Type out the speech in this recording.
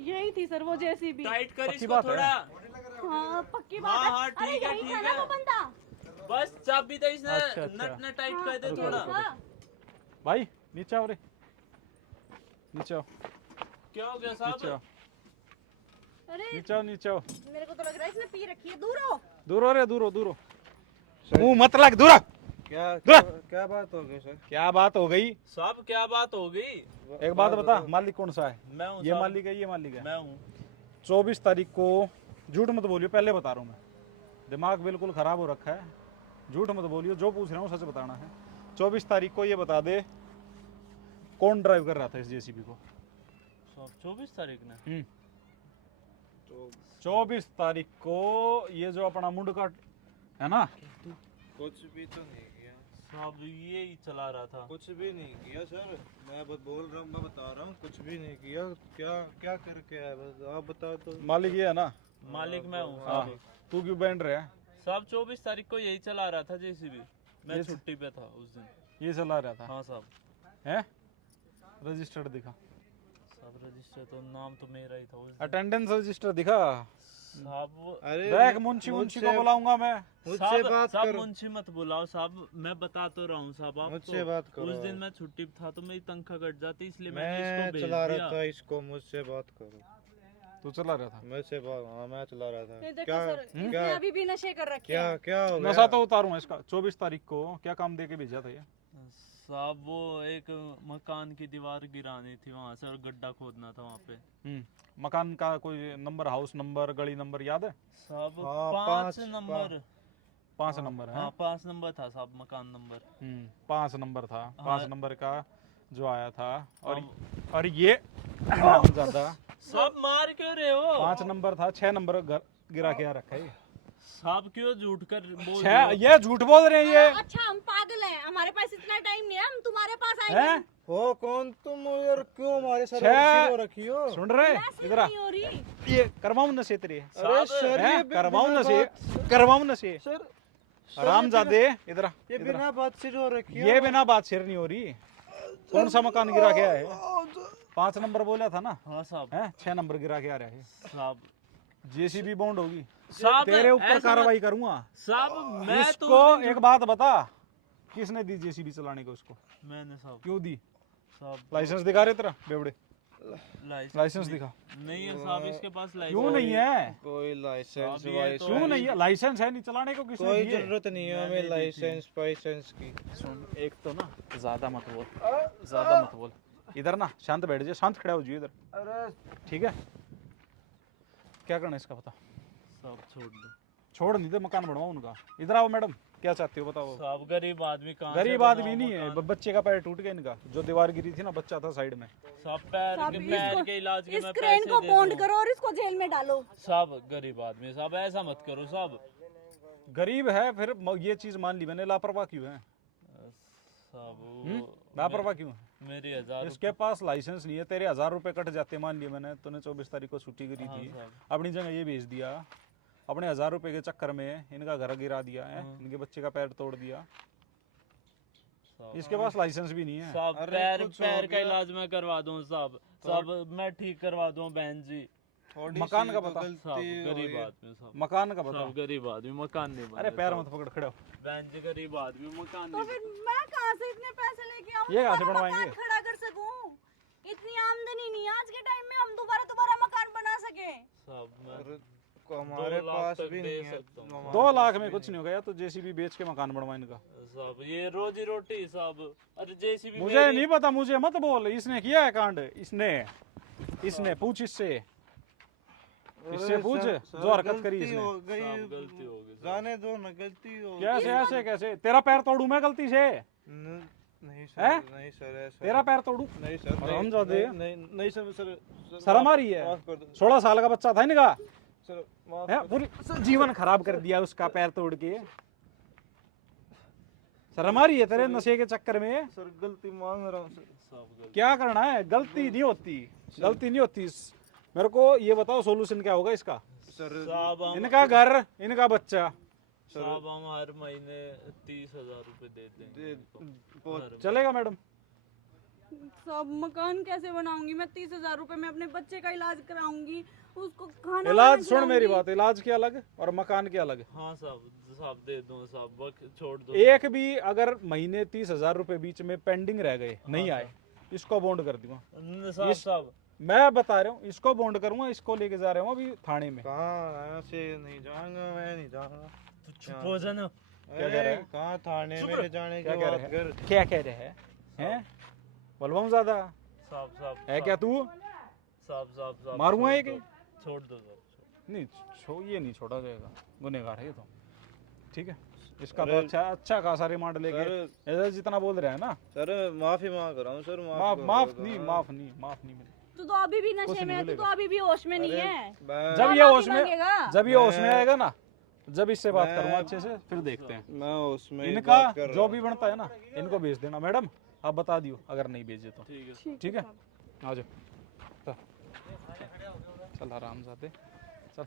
यही थी सर वो जेसीबी। टाइट कर पक्की इसको बात है? थोड़ा। हाँ पक्की बात हाँ है। हाँ अरे ठीक है यही ठीक था ना वो है। बंदा। बस चाबी तो इसने अच्छा, अच्छा। नट ने टाइट हाँ, कर दे रुको, थोड़ा। रुको। हाँ। भाई नीचे आओ रे, नीचे आओ, क्या हो गया नीचे साहब? आओ, अरे नीचे आओ, नीचे आओ। मेरे को तो लग रहा है इसने पी रखी है। दूर हो। दूर हो रे, दूर हो, दूर हो। मुंह मत लग, दूर हो। क्या दूर। क्या बात हो गई सर? क्या बात हो गई? साहब क्या बात हो गई? एक बात बता, मालिक कौन सा है? मैं हूँ ये साहब। मालिक है, ये मालिक है। मैं हूँ। 24 तारीख को, झूठ मत बोलियो, पहले बता रहा हूँ मैं, दिमाग बिल्कुल खराब हो रखा है, झूठ मत बोलियो, जो पूछ रहा हूँ सच बताना है। 24 तारीख को ये बता दे कौन ड्राइव कर रहा था इस जेसीबी को? साहब 24 तारीख ने। तो 24 तारीख को ये जो अपना मुंड का है ना, कुछ भी तो नहीं किया। साहब ये ही चला रहा था। कुछ भी नहीं किया सर, मैं बोल रहा हूँ, मैं बता रहा हूँ, कुछ भी नहीं किया। क्या क्या करके आया बस आप बताओ तो। मालिक ये है ना? मालिक मैं हूँ हाँ, साहब। तू क्यों बैंड रहा है? साहब 24 तारीख को यही चला रहा था जेसीबी। मैं ये- छुट्टी पे था उस दिन। ये चला रहा था हाँ साहब। है? रजिस्टर्ड दिखा, साहब रजिस्टर तो नाम तो मेरा ही था उस दिन। अटेंडेंस रजिस्टर दिखा। साहब अरे देख मुंशी मुंशी को बुलाऊंगा मैं। मुझसे बात साहब करो। मुंशी मत बुलाओ साहब, मैं बता तो रहा हूँ साहब आपको। मुझसे बात करो। उस दिन मैं छुट्टी पे था तो मेरी तनख्वाह कट जाती, इसलिए मैंने मैं इसको भेज चला दिया। रहा था इसको, मुझसे बात करो। तू चला रहा था? मुझसे बात, हाँ मैं चला रहा था। ये देखो क्या सर, इसने क्या अभी भी नशे कर रखे क्या हैं। क्या हो नशा गया? तो उतारूंगा इसका। 24 तारीख को क्या काम दे के भेजा था ये? साहब वो एक मकान की दीवार गिरानी थी वहाँ से और गड्ढा खोदना था वहाँ पे। मकान का कोई नंबर, हाउस नंबर, गली नंबर याद है? साहब हाँ, 5 पाँच- नंबर। 5 नंबर है। हाँ 5 नंबर था साहब, मकान नंबर। 5 नंबर था। हाँ। 5 नंबर का जो आया था। और हाँ। और ये ज्यादा साहब मार क्यों रहे हो? 5 नंबर था, 6 नंबर गिरा के आ रखा है ये। साहब क्यों झूठ कर बोल रहे 6, हो? ये झूठ बोल रहे हैं ये। अच्छा हम पागल हैं, हमारे पास इतना टाइम नहीं है, हम तुम्हारे पास हैं? आएंगे। हो कौन तुम और क्यों हमारे सर छह- सिर रखी हो? सुन रहे ऐसे इधर आ। नहीं हो रही। ये करवाऊं नशे तेरे? अरे सर हैं? ये करवाऊं बिना नशे, बात- करवाऊं नशे। सर हरामजादे इधर आ, ये इधर आ। बिना बात से जो रखी है। ये बिना बात शेर नहीं हो रही। कौन सा मकान गिरा के आया है? 5 नंबर बोला था ना? हाँ साहब। है 6 नंबर गिरा के आ रहा है। साहब जेसीबी बॉन्ड होगी, साहब तेरे ऊपर ऐसा कार्रवाई करूंगा। साहब मैं तो इसको एक बात बता, किसने दी जेसीबी चलाने को उसको? मैंने साहब क्यों दी? साहब लाइसेंस दिखा रहे तेरा बेवड़े? लाइसेंस नहीं- दिखा। नहीं है साहब इसके पास क्यों लाइसेंस। नहीं है? कोई लाइसेंस साहब, ये तो- क्यों नहीं है? लाइसेंस है नहीं, चलाने को किसने कोई दी है? जरूरत नहीं है मैंने हमें दी लाइसेंस पाइसेंस की। सुन, एक तो ना ज्यादा मत बोल, ज्यादा मत बोल। इधर ना शांत बैठ जाए, शांत खड़ा हो जाइए इधर, अरे ठीक है? क्या करना है इसका बता। साहब छोड़ दो। छोड़ नहीं दे, मकान बनवाओ उनका। इधर आओ मैडम, क्या चाहते हो बताओ? साहब गरीब आदमी कहाँ से गरीब आदमी बनाऊं नहीं है, मकान? बच्चे का पैर टूट गया इनका, जो दीवार गिरी थी ना, बच्चा था साइड में। साहब पैर साहब, के पैर इसको- के इलाज के इस मैं क्रेन पैसे को दे बॉन्ड दूं। करो और इसको जेल में डालो। साहब गरीब आदमी साहब ऐसा मत करो साहब। गरीब है फिर ये चीज मान ली मैंने, लापरवाह क्यों है? साहब लापरवाह क्यों है? मेरी 1000 इसके पास लाइसेंस नहीं है, तेरे 1000 रुपए कट जाते, मान लिए मैंने, तूने 24 तारीख को छुट्टी करी हाँ थी, साहब। अपनी जगह ये भेज दिया, अपने 1000 रुपए के चक्कर में इनका घर गिरा दिया है, इनके बच्चे का पैर तोड़ दिया। साहब इसके पास लाइसेंस भी नहीं है। साहब अरे पैर कुछ हो पैर का गया। इलाज मैं करवा दूं साहब। साहब मैं ठीक करवा दूं बहन जी। थोड़ी मकान सी का तो बता। गलती साहब हुई गरीब है। आदमी साहब। मकान का बता। साहब गरीब आदमी मकान नहीं बना। अरे पैर मत पकड़, खड़े हो। बहन जी गरीब आदमी मकान तो नहीं फिर मैं कहाँ से इतने पैसे लेके आऊँ? ये कहाँ से दोबारा बनवाएंगे? मकान खड़ा कर सकूँ? इतनी आमदनी नहीं है आज के टाइम में, हम दोबारा मकान बना सके। साहब मैं अरे हमारे 2 लाख पास तक भी दे नहीं है। सकता हूँ। हमारे 2 लाख पास में भी कुछ नहीं हो गया, तो जेसीबी बेच के मकान बनवा इनका। साहब ये रोजी रोटी साहब। अरे जेसीबी मुझे नहीं पता, मुझे मत बोल, इसने किया है कांड, इसने पूछ इससे अरे पूछ सर, जो हरकत करी गलती इसने। हो गई। साहब गलती हो गई साहब। जाने दो ना, गलती हो गई। कैसे ऐसे कैसे? तेरा पैर तोड़ू मैं गलती से? नहीं हैं? सर, नहीं सर, ऐसा तेरा पैर तोड़ू? नहीं सर, हरामजादे। नहीं नहीं सर, सर शर्म आ रही है? माफ कर दो 16 साल का बच्चा था इनका, सर, माफ है? कर दो। पूरी जीवन खराब कर दिया उसका पैर तोड़ के। शर्म आ रही है तेरे नशे के चक्कर में? सर गलती मांग रहा हूँ सर। साहब गलती। क्या करना है? गलती नहीं होती, गलती नहीं होती। मेरे को ये बताओ सोल्यूशन क्या होगा इसका? सर साहब हम इनका घर, इनका बच्चा। साहब हम हर महीने 30,000 रुपए देते हैं। दे- इनको। बहुत- हर चलेगा मैडम? सब मकान कैसे बनाऊंगी मैं? 30,000 रुपए में अपने बच्चे का इलाज कराऊंगी, उसको खाना इलाज वाना सुन मेरी खिलाऊंगी। बात, इलाज के अलग और मकान के अलग। हाँ साहब, साहब दे दो साहब, छोड़ दो। एक भी अगर महीने 30,000 रुपए बीच में पेंडिंग रह गए, नहीं आए, इसको बॉन्ड कर दूंगा। साहब साहब मैं बता रहा हूँ, इसको बॉन्ड करूंगा, इसको लेके जा रहा हूँ अभी थाने में। कहाँ ऐसे नहीं जाऊंगा, मैं नहीं जाऊंगा। तू चुप हो जा ना। क्या कह रहा है? कहाँ थाने में ले जाने क्या की कह बात रहे कर? हैं? क्या कह रहे हैं? बोलवाऊं ज्यादा साहब साहब है क्या तू? साहब साहब साहब मारूंगा छोड़ एक दो, ही? छोड़ दो साहब। नहीं ये नहीं छोड़ा जाएगा, गुनहगार है ये तो। ठीक है, इसका तो अरे- अच्छा खासा रिमांड लेके सर- ऐसा जितना बोल रहे हैं ना। सर माफी मांग रहा हूँ सर, माफ कर माफ दो, नहीं, हाँ। माफ नहीं मिलेगा। तू तो अभी भी कुछ नशे में नहीं है, तू तो मिलेगा। अभी भी होश में नहीं अरे, है। मैं जब ये माफी होश में मांगेगा। जब ये होश में मैं- आएगा ना, जब इससे बात मैं- करूंगा अच्छे से, फिर देखते हैं। मैं उसमें ही इनका बात कर रहा जो हूँ। भी बनता है ना, इनको भेज देना। मैडम आप बता दियो अगर नहीं भेजे तो। ठीक है। ठीक है, आ जाओ। चल आराम से चल।